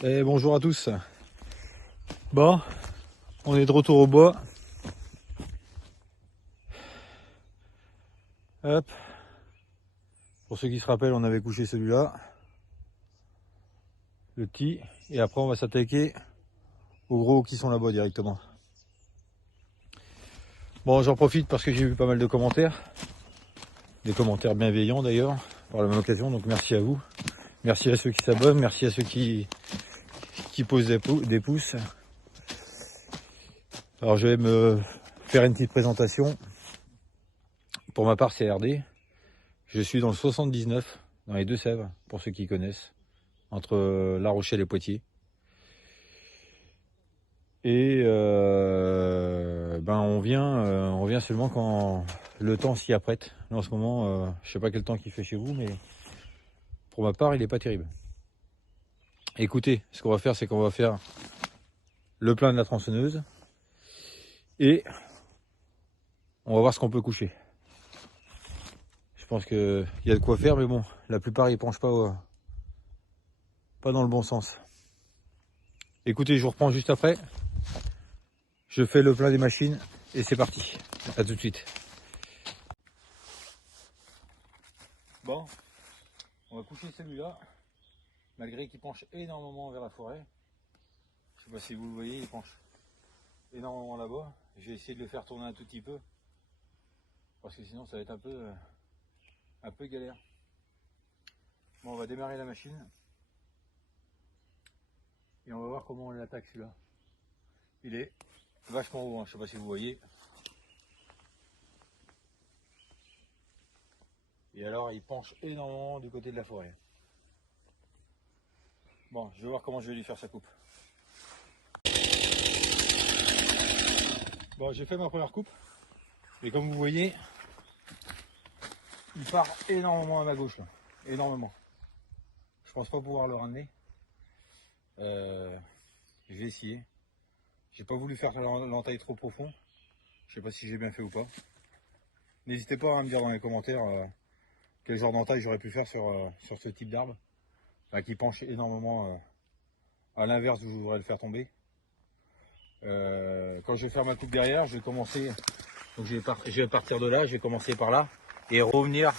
Et bonjour à tous. Bon, on est de retour au bois. Hop. Pour ceux qui se rappellent, on avait couché celui-là, le petit, et après on va s'attaquer aux gros qui sont là-bas directement. Bon, j'en profite parce que j'ai eu pas mal de commentaires, des commentaires bienveillants d'ailleurs, par la même occasion, donc merci à vous. Merci à ceux qui s'abonnent, merci à ceux qui posent des pouces. Alors je vais me faire une petite présentation. Pour ma part, c'est RD. Je suis dans le 79, dans les Deux-Sèvres, pour ceux qui connaissent, entre La Rochelle et Poitiers. Et on vient seulement quand le temps s'y apprête. Là, en ce moment, je sais pas quel temps qu'il fait chez vous, mais pour ma part, il n'est pas terrible. Écoutez, ce qu'on va faire, c'est qu'on va faire le plein de la tronçonneuse et on va voir ce qu'on peut coucher. Je pense qu'il y a de quoi faire, mais bon, la plupart ils penchent pas dans le bon sens. Écoutez, je vous reprends juste après. Je fais le plein des machines et c'est parti. À tout de suite. Bon, on va coucher celui-là, malgré qu'il penche énormément vers la forêt. Je sais pas si vous le voyez, il penche énormément là-bas. Je vais essayer de le faire tourner un tout petit peu, parce que sinon ça va être un peu galère. Bon, on va démarrer la machine et on va voir comment on l'attaque celui-là. Il est vachement haut, hein. Je sais pas si vous voyez. Et alors il penche énormément du côté de la forêt. Bon, je vais voir comment je vais lui faire sa coupe. Bon, j'ai fait ma première coupe. Et comme vous voyez, il part énormément à ma gauche là. Énormément. Je pense pas pouvoir le ramener. Je vais essayer. J'ai pas voulu faire l'entaille trop profond. Je sais pas si j'ai bien fait ou pas. N'hésitez pas à me dire dans les commentaires quel genre d'entaille j'aurais pu faire sur ce type d'arbre. Qui penche énormément à l'inverse où je voudrais le faire tomber. Quand je vais faire ma coupe derrière, je vais commencer. Donc je vais partir de là, je vais commencer par là et revenir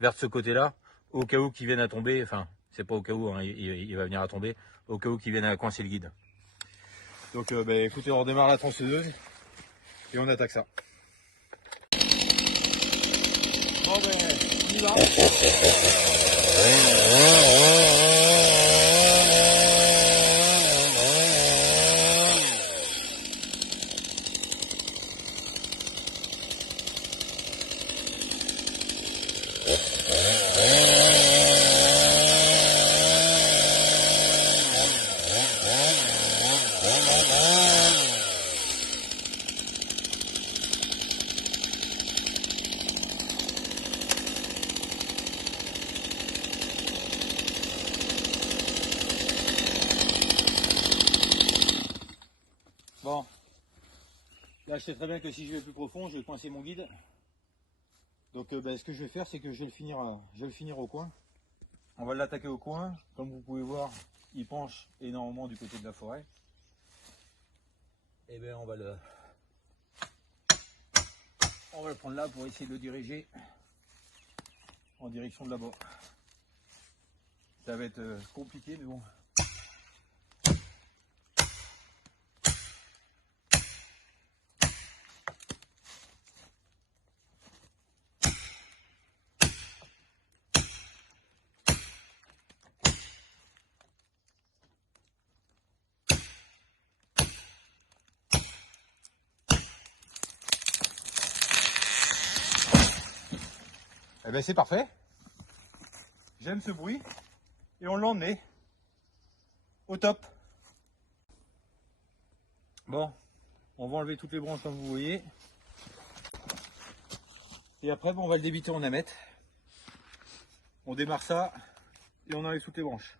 vers ce côté-là, au cas où qu'il vienne à tomber. Enfin, c'est pas au cas où, hein, il va venir à tomber, au cas où qu'il vienne à coincer le guide. Donc écoutez, on redémarre la tronçonneuse et on attaque ça. Bon on y va. Bon, là je sais très bien que si je vais plus profond, je vais coincer mon guide. Donc ce que je vais faire, c'est que je vais le finir au coin. On va l'attaquer au coin. Comme vous pouvez voir, il penche énormément du côté de la forêt. Et bien on va le prendre là pour essayer de le diriger en direction de là-bas. Ça va être compliqué, mais bon. Eh bien c'est parfait. J'aime ce bruit et on l'a emmené au top. Bon, on va enlever toutes les branches comme vous voyez. Et après on va le débiter en amètre. On démarre ça et on enlève toutes les branches.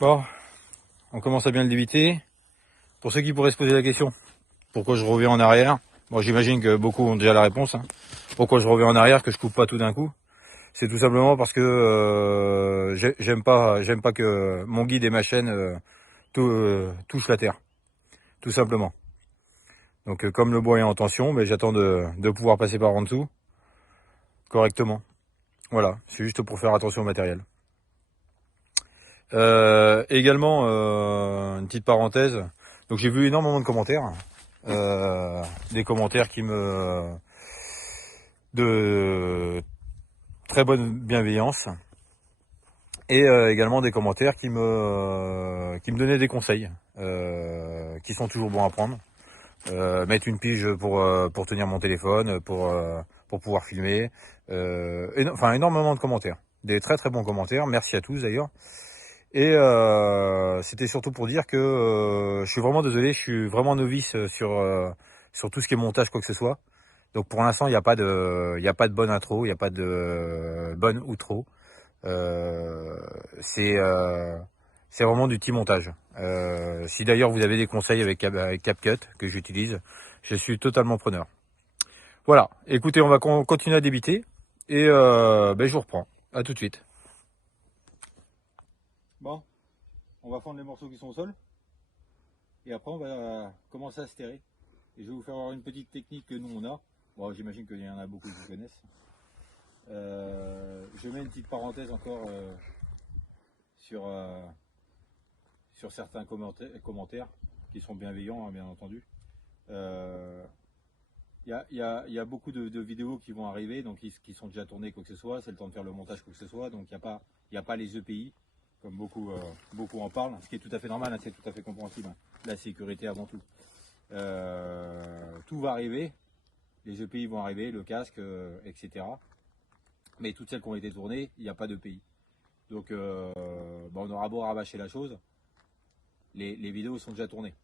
Bon, on commence à bien le débiter. Pour ceux qui pourraient se poser la question, pourquoi je reviens en arrière? Bon, j'imagine que beaucoup ont déjà la réponse. Hein. Pourquoi je reviens en arrière, que je coupe pas tout d'un coup? C'est tout simplement parce que j'aime pas que mon guide et ma chaîne touchent la terre, tout simplement. Donc comme le bois est en tension, mais j'attends de pouvoir passer par en dessous correctement. Voilà, c'est juste pour faire attention au matériel. Également, une petite parenthèse. Donc j'ai vu énormément de commentaires, des commentaires de très bonne bienveillance, et également des commentaires qui me donnaient des conseils, qui sont toujours bons à prendre. Mettre une pige pour tenir mon téléphone, pour pouvoir filmer. Enfin, énormément de commentaires, des très très bons commentaires. Merci à tous d'ailleurs. Et c'était surtout pour dire que je suis vraiment désolé, je suis vraiment novice sur tout ce qui est montage, quoi que ce soit. Donc pour l'instant, il n'y a pas de bonne intro, il n'y a pas de bonne outro. C'est vraiment du petit montage. Si d'ailleurs vous avez des conseils avec CapCut que j'utilise, je suis totalement preneur. Voilà, écoutez, on va continuer à débiter et je vous reprends. À tout de suite. Bon, on va fendre les morceaux qui sont au sol et après on va commencer à stérer. Et je vais vous faire voir une petite technique que nous on a. Bon, j'imagine qu'il y en a beaucoup qui connaissent. Je mets une petite parenthèse encore sur certains commentaires qui sont bienveillants, hein, bien entendu. Il y a beaucoup de vidéos qui vont arriver, donc qui sont déjà tournées, quoi que ce soit. C'est le temps de faire le montage, quoi que ce soit. Donc il n'y a pas les EPI, comme beaucoup en parlent, ce qui est tout à fait normal, hein, c'est tout à fait compréhensible. Hein. La sécurité avant tout. Tout va arriver, les EPI vont arriver, le casque, etc. Mais toutes celles qui ont été tournées, il n'y a pas d'EPI. Donc on aura beau rabâcher la chose, les vidéos sont déjà tournées.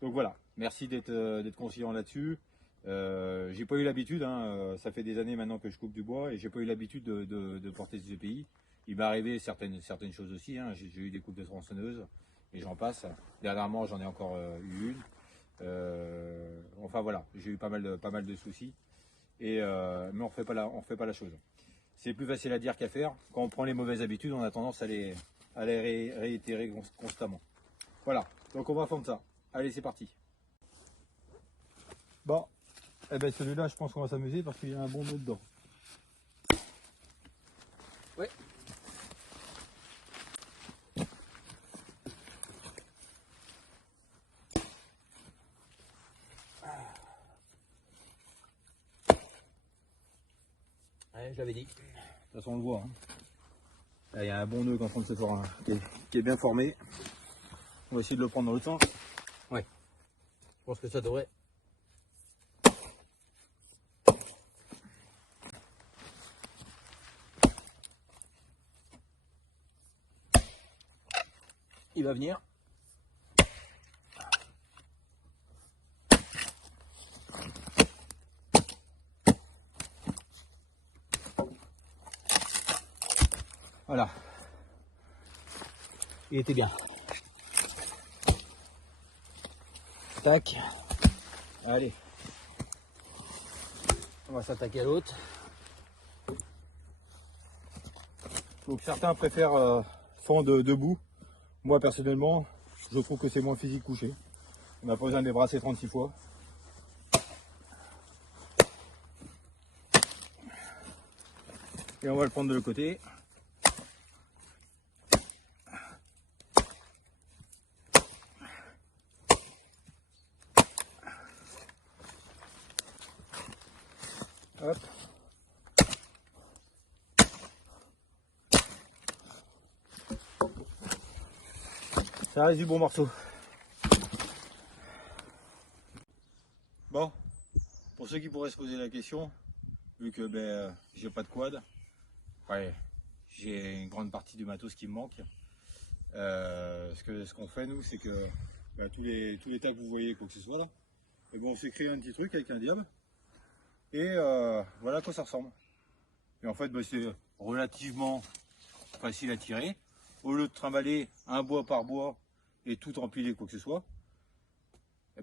Donc voilà, merci d'être conscient là-dessus. J'ai pas eu l'habitude, hein, ça fait des années maintenant que je coupe du bois et j'ai pas eu l'habitude de porter ces EPI. Il m'est arrivé certaines choses aussi, hein. J'ai eu des coupes de tronçonneuse et j'en passe. Dernièrement j'en ai encore eu une. Enfin voilà, j'ai eu pas mal de soucis. Mais on refait pas la chose. C'est plus facile à dire qu'à faire. Quand on prend les mauvaises habitudes, on a tendance à les réitérer constamment. Voilà, donc on va fondre ça. Allez, c'est parti. Bon, eh ben celui-là, je pense qu'on va s'amuser parce qu'il y a un bon nœud dedans. Ouais. Ouais, je l'avais dit. De toute façon, on le voit. Hein. Là, il y a un bon nœud qui est en train de se faire, qui est bien formé. On va essayer de le prendre dans l'autre sens. Ouais. Je pense que ça devrait. Il va venir. Voilà. Il était bien. Tac. Allez. On va s'attaquer à l'autre. Donc certains préfèrent fendre debout. Moi personnellement, je trouve que c'est moins physique couché. On n'a pas besoin de les brasser 36 fois. Et on va le prendre de l'autre côté. Hop. Ça reste du bon morceau. Bon, pour ceux qui pourraient se poser la question, vu que j'ai pas de quad, ouais, j'ai une grande partie du matos qui me manque. Ce qu'on fait nous, c'est que tous les tas que vous voyez, quoi que ce soit là, et bon, on s'est créé un petit truc avec un diable. Et voilà à quoi ça ressemble. Et en fait, c'est relativement facile à tirer. Au lieu de trimballer un bois par bois et tout empiler quoi que ce soit, et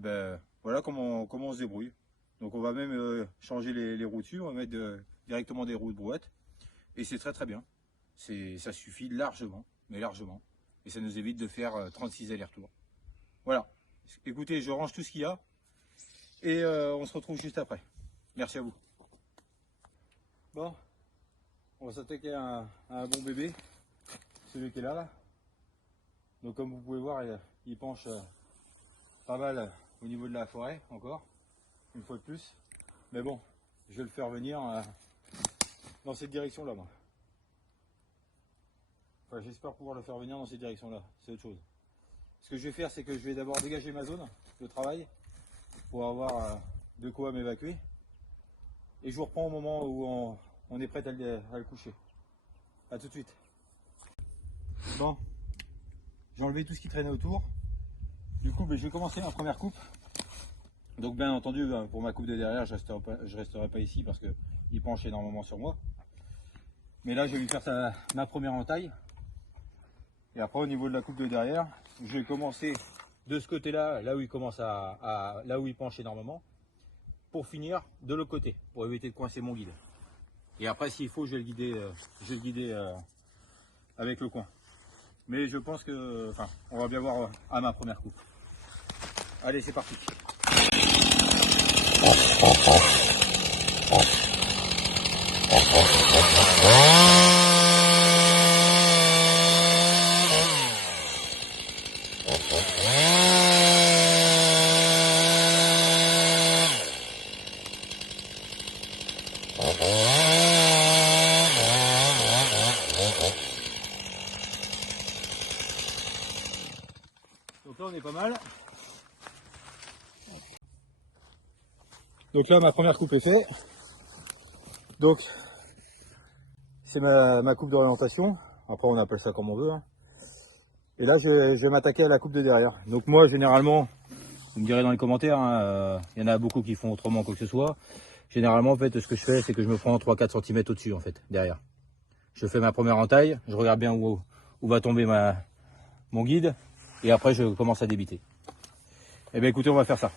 voilà comment on se débrouille. Donc on va même changer les roues dessus, on va mettre directement des roues de brouette. Et c'est très bien. Ça suffit largement, mais largement. Et ça nous évite de faire 36 allers-retours. Voilà. Écoutez, je range tout ce qu'il y a. Et on se retrouve juste après. Merci à vous. Bon, on va s'attaquer à un bon bébé, celui qui est là. Donc comme vous pouvez voir, il penche pas mal au niveau de la forêt encore, une fois de plus. Mais bon, je vais le faire venir dans cette direction-là, moi. Enfin, j'espère pouvoir le faire venir dans cette direction-là, c'est autre chose. Ce que je vais faire, c'est que je vais d'abord dégager ma zone de travail pour avoir de quoi m'évacuer. Et je vous reprends au moment où on est prêt à le coucher. A tout de suite. Bon, j'ai enlevé tout ce qui traînait autour. Du coup, je vais commencer ma première coupe. Donc bien entendu, pour ma coupe de derrière, je resterai pas ici parce qu'il penche énormément sur moi. Mais là, je vais lui faire ma première entaille. Et après, au niveau de la coupe de derrière, je vais commencer de ce côté-là, là où il commence là où il penche énormément, pour finir de l'autre côté, pour éviter de coincer mon guide. Et après, s'il faut, je vais le guider avec le coin. Mais je pense que, enfin, on va bien voir à ma première coupe. Allez, c'est parti. Donc là on est pas mal. Donc là ma première coupe est faite. Donc c'est ma coupe d'orientation. Après on appelle ça comme on veut. Hein. Et là je vais m'attaquer à la coupe de derrière. Donc moi généralement Vous me direz dans les commentaires, hein, y en a beaucoup qui font autrement quoi que ce soit. Généralement, en fait, ce que je fais, c'est que je me prends 3-4 cm au-dessus, en fait, derrière. Je fais ma première entaille, je regarde bien où va tomber mon guide, et après je commence à débiter. Eh bien écoutez, on va faire ça.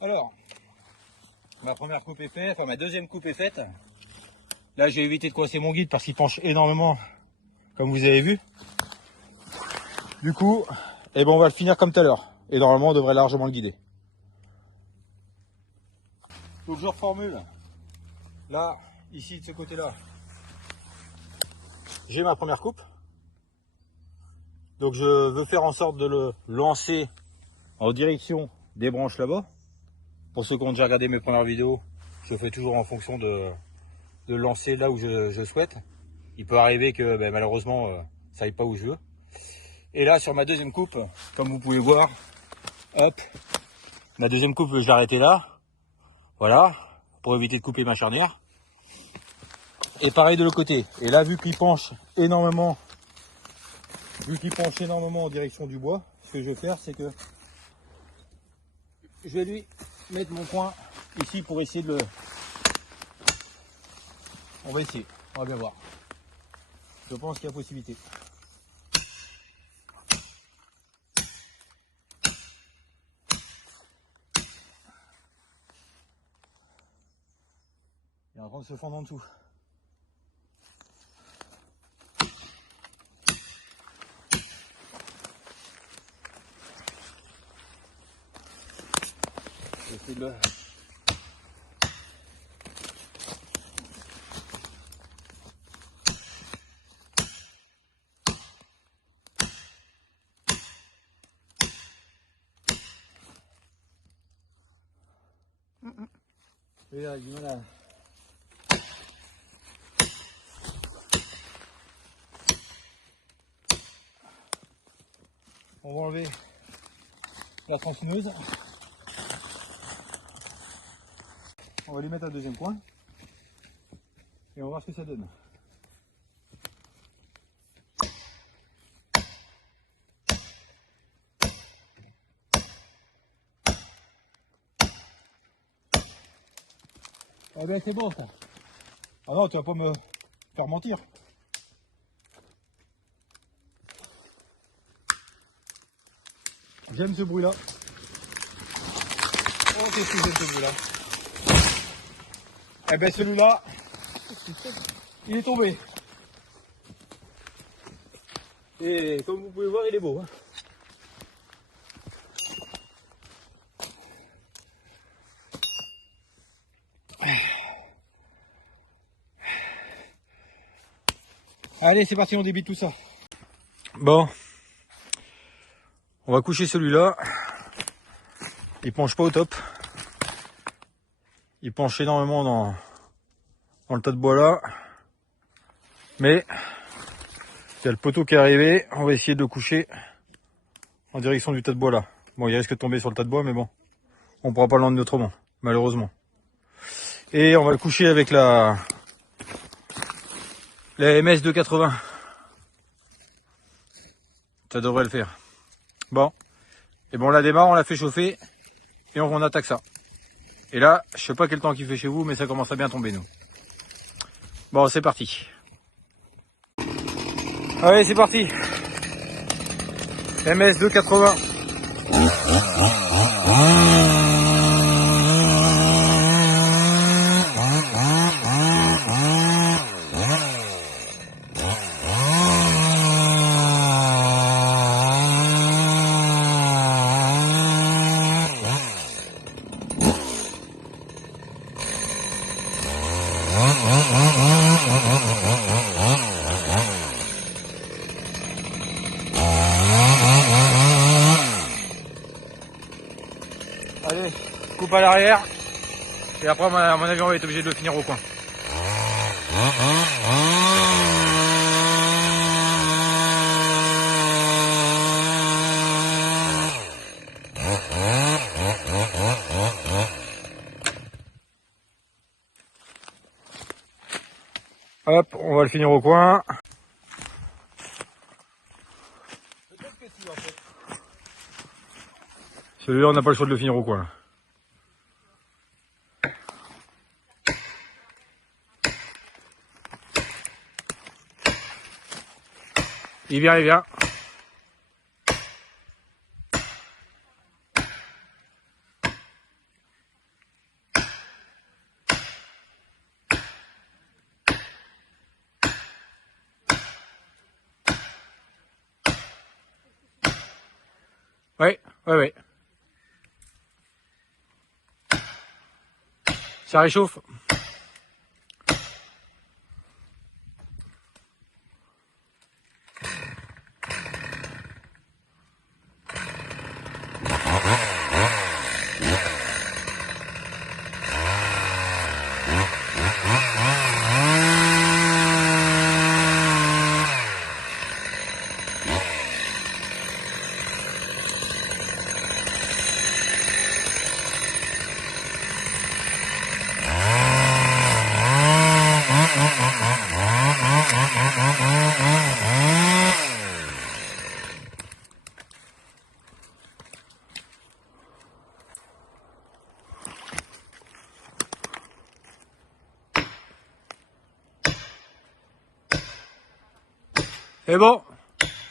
Alors, ma première coupe est faite, enfin ma deuxième coupe est faite. Là j'ai évité de coincer mon guide parce qu'il penche énormément, comme vous avez vu. Du coup, eh ben on va le finir comme tout à l'heure. Et normalement on devrait largement le guider. Donc je reformule. Là, ici de ce côté-là, j'ai ma première coupe. Donc je veux faire en sorte de le lancer en direction des branches là-bas. Pour ceux qui ont déjà regardé mes premières vidéos, je fais toujours en fonction de lancer là où je souhaite. Il peut arriver que malheureusement ça aille pas où je veux. Et là sur ma deuxième coupe, comme vous pouvez voir, hop, ma deuxième coupe je vais l'arrêter là. Voilà, pour éviter de couper ma charnière. Et pareil de l'autre côté. Et là vu qu'il penche énormément en direction du bois, ce que je vais faire c'est que je vais lui mettre mon coin ici pour essayer de le... On va essayer, on va bien voir. Je pense qu'il y a possibilité. Il est en train de se fondre en dessous. Je vais essayer de le... Et là, du mal à... On va enlever la tronçonneuse. On va lui mettre un deuxième coin. Et on va voir ce que ça donne. Ah ben c'est bon ça. Ah non, tu vas pas me faire mentir. J'aime ce bruit là. Oh qu'est-ce que j'aime ce bruit là. Eh ben celui-là, il est tombé. Et comme vous pouvez voir, il est beau. Hein. Allez, c'est parti, on débite tout ça. Bon, on va coucher celui-là. Il penche pas au top. Il penche énormément dans le tas de bois là. Mais il y a le poteau qui est arrivé. On va essayer de le coucher en direction du tas de bois là. Bon, il risque de tomber sur le tas de bois, mais bon, on pourra pas l'emmener autrement, malheureusement. Et on va le coucher avec la MS 280. Ça devrait le faire. Bon, et bon, on la démarre, on la fait chauffer et on attaque ça. Et là, je sais pas quel temps qu'il fait chez vous, mais ça commence à bien tomber nous. Bon, c'est parti. Allez, c'est parti. MS 280. Allez, coupe à l'arrière. Et après, à mon avis, on va être obligé de le finir au coin. Hop, on va le finir au coin. Celui-là, on n'a pas le choix de le finir au coin. Il vient, il vient. Oui. Ça réchauffe.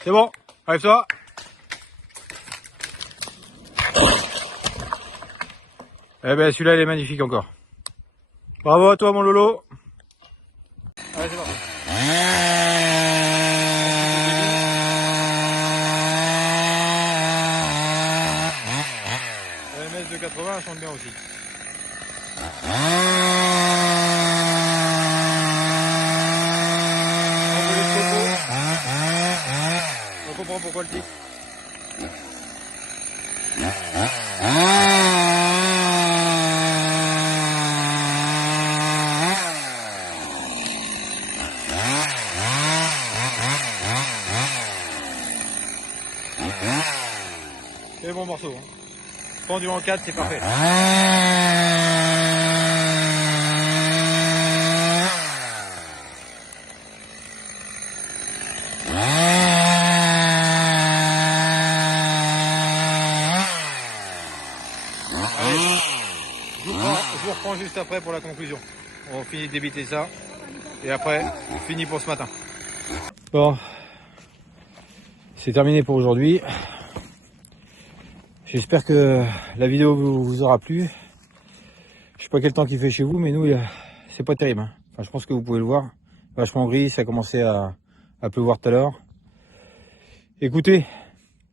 C'est bon, arrive-toi. Eh ben celui-là il est magnifique encore. Bravo à toi mon Lolo. Allez, c'est parti. La MS de 80 elle chante bien aussi. On comprend pourquoi le tic. C'est bon morceau. Hein. Pendu en 4, c'est parfait. Je vous reprends juste après pour la conclusion. On finit de débiter ça. Et après, on finit pour ce matin. Bon, c'est terminé pour aujourd'hui. J'espère que la vidéo vous aura plu. Je sais pas quel temps il fait chez vous, mais nous, c'est pas terrible. Hein. Enfin, je pense que vous pouvez le voir. Vachement gris, ça a commencé à pleuvoir tout à l'heure. Écoutez,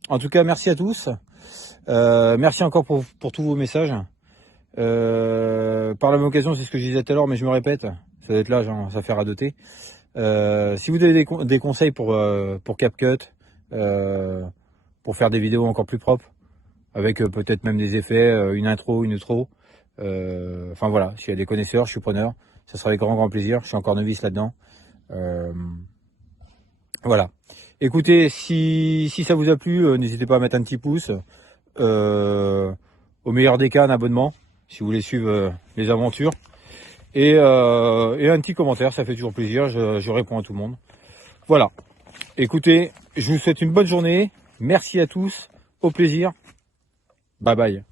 en tout cas, merci à tous. Merci encore pour tous vos messages. Par la même occasion, c'est ce que je disais tout à l'heure, mais je me répète, ça doit être là, genre, ça fait radoter. Si vous avez des conseils pour CapCut, pour faire des vidéos encore plus propres, avec peut-être même des effets, une intro, une outro, enfin voilà, s'il y a des connaisseurs, je suis preneur, ça sera avec grand plaisir, je suis encore novice là-dedans. Voilà. Écoutez, si ça vous a plu, n'hésitez pas à mettre un petit pouce, au meilleur des cas, un abonnement, si vous voulez suivre les aventures. Et un petit commentaire, ça fait toujours plaisir, je réponds à tout le monde. Voilà. Écoutez, je vous souhaite une bonne journée. Merci à tous. Au plaisir. Bye bye.